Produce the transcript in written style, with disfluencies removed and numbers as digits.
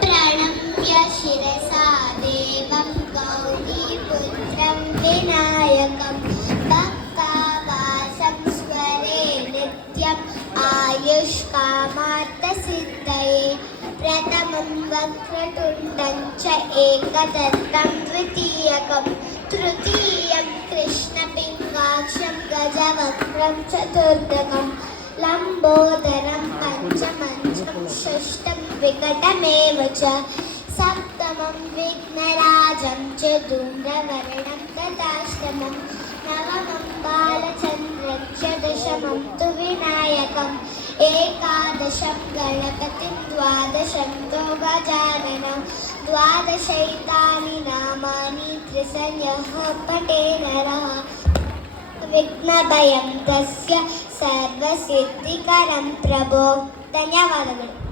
प्रणम्य शिरसा देवं गौरीपुत्रं विनायकं भक्तावासं स्वरे नित्यम् आयुष्कामार्थसिद्धये प्रथमं वक्रतुण्डं च एकदन्तं द्वितीयकं तृतीयं कृष्णपिङ्गाक्षं गजवक्त्रं चतुर्थकं लम्बोदरं पञ्चमं षष्ठं विकटमेव च सप्तमं विघ्नराजं च धूम्रवर्णं तथाष्टमं नवमं बालचन्द्रं च दशमं तु विनायकम् एकादशं गणपतिं द्वादशं तु गजाननं द्वादशैतानि नामानि त्रिसंयः पठे नरः विघ्नभयं तस्य सर्वसिद्धिकरं प्रभो. ಧನ್ಯವಾದಗಳು.